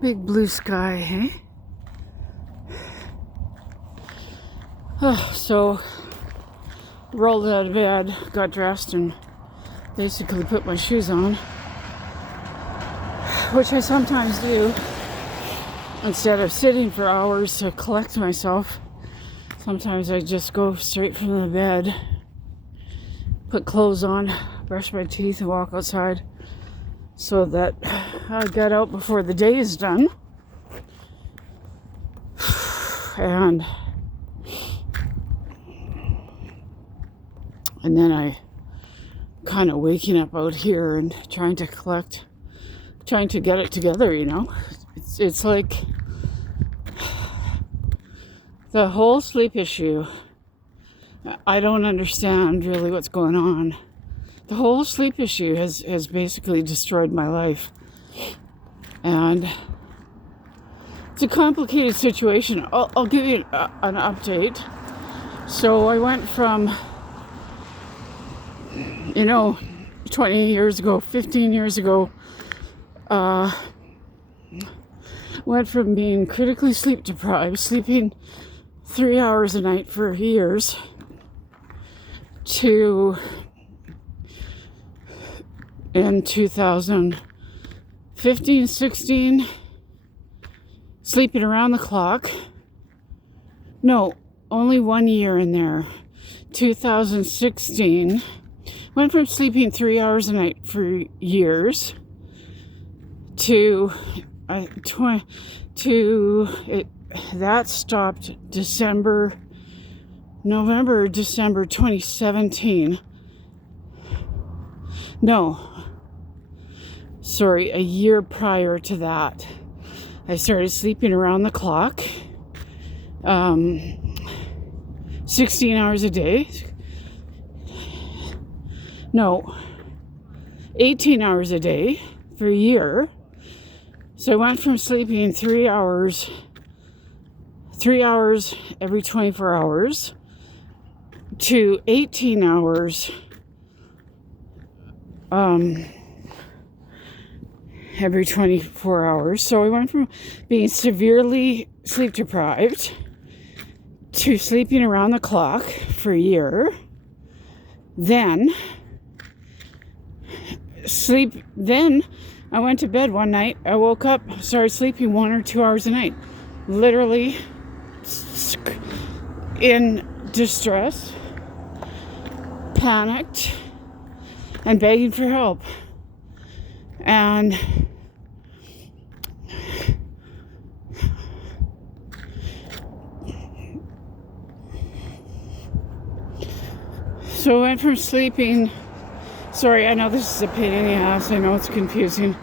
Big blue sky, hey? So, rolled out of bed, got dressed, and basically put my shoes on, which I sometimes do. Instead of sitting for hours to collect myself, sometimes I just go straight from the bed, put clothes on, brush my teeth, and walk outside so that I get out before the day is done. And then I kind of waking up out here and trying to get it together, you know. It's like the whole sleep issue. I don't understand really what's going on. The whole sleep issue has basically destroyed my life. And it's a complicated situation. I'll give you an update. So I went from, 20 years ago, 15 years ago, went from being critically sleep deprived, sleeping 3 hours a night for years, to in 2015, 16, sleeping around the clock. No, only 1 year in there. 2016, went from sleeping 3 hours a night for years to that stopped November, December 2017. No, sorry, a year prior to that, I started sleeping around the clock, 16 hours a day. No, 18 hours a day for a year. So I went from sleeping 3 hours every 24 hours to 18 hours every 24 hours. So I went from being severely sleep deprived to sleeping around the clock for a year. Then I went to bed one night. I woke up, started sleeping 1 or 2 hours a night. Literally in distress, panicked, and begging for help. And so I went from sleeping, sorry, I know this is a pain in the ass, I know it's confusing.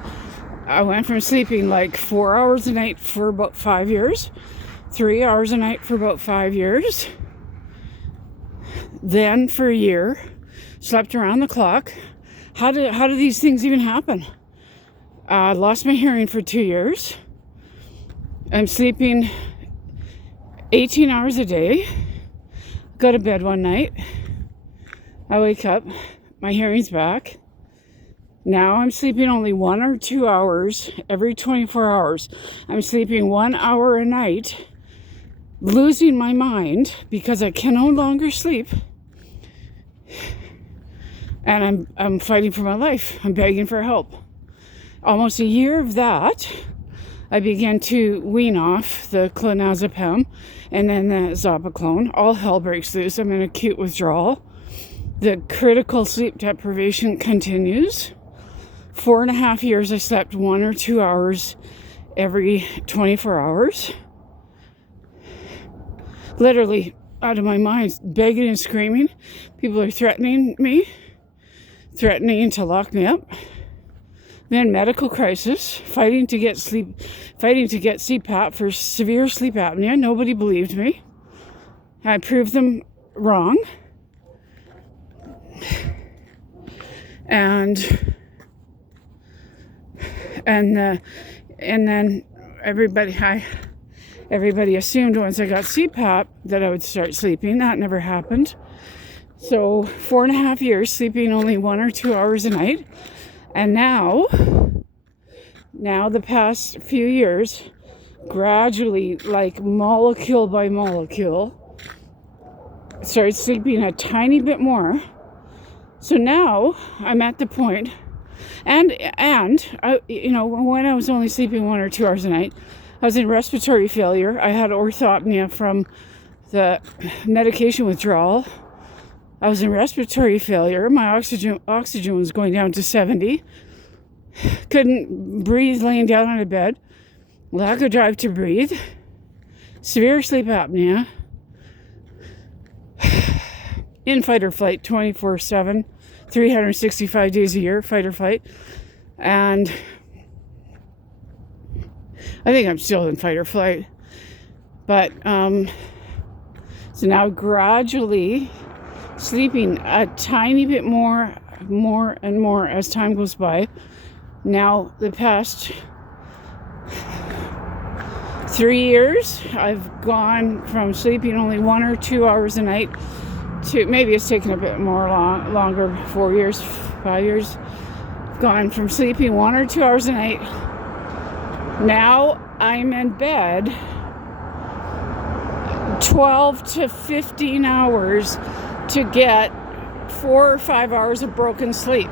I went from sleeping like 4 hours a night for about 5 years, 3 hours a night for about 5 years. Then for a year, slept around the clock. How do these things even happen? I lost my hearing for 2 years. I'm sleeping 18 hours a day. Go to bed one night. I wake up, my hearing's back. Now I'm sleeping only 1 or 2 hours every 24 hours. I'm sleeping 1 hour a night, losing my mind because I can no longer sleep. And I'm fighting for my life. I'm begging for help. Almost a year of that, I began to wean off the clonazepam and then the Zopiclone. All hell breaks loose. I'm in acute withdrawal. The critical sleep deprivation continues. 4.5 years, I slept 1 or 2 hours every 24 hours. Literally out of my mind, begging and screaming. People are threatening me, threatening to lock me up. Then medical crisis, fighting to get CPAP for severe sleep apnea. Nobody believed me. I proved them wrong. And then everybody assumed once I got CPAP that I would start sleeping. That never happened. So 4.5 years sleeping only 1 or 2 hours a night. And now Now, the past few years, gradually, like molecule by molecule, started sleeping a tiny bit more. So now I'm at the point, and I, when I was only sleeping 1 or 2 hours a night, I was in respiratory failure. I had orthopnea from the medication withdrawal. I was in respiratory failure. My oxygen was going down to 70. Couldn't breathe laying down on a bed. Lack of drive to breathe. Severe sleep apnea. In fight or flight 24/7, 365 days a year, fight or flight. And I think I'm still in fight or flight. But so now gradually sleeping a tiny bit more and more as time goes by. Now, the past 3 years, I've gone from sleeping only 1 or 2 hours a night to, maybe it's taken a bit more longer, 4 years, 5 years. I've gone from sleeping 1 or 2 hours a night. Now I'm in bed 12 to 15 hours to get 4 or 5 hours of broken sleep.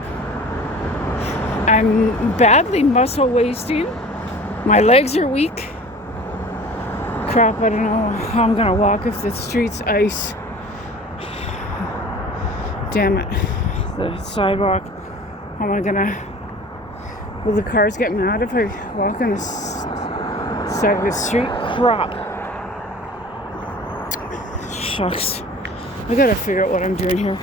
I'm badly muscle wasting. My legs are weak. Crap, I don't know how I'm gonna walk if the street's ice. Damn it. The sidewalk. How am I gonna... Will the cars get mad if I walk on the side of the street? Crap. Shucks. I gotta figure out what I'm doing here.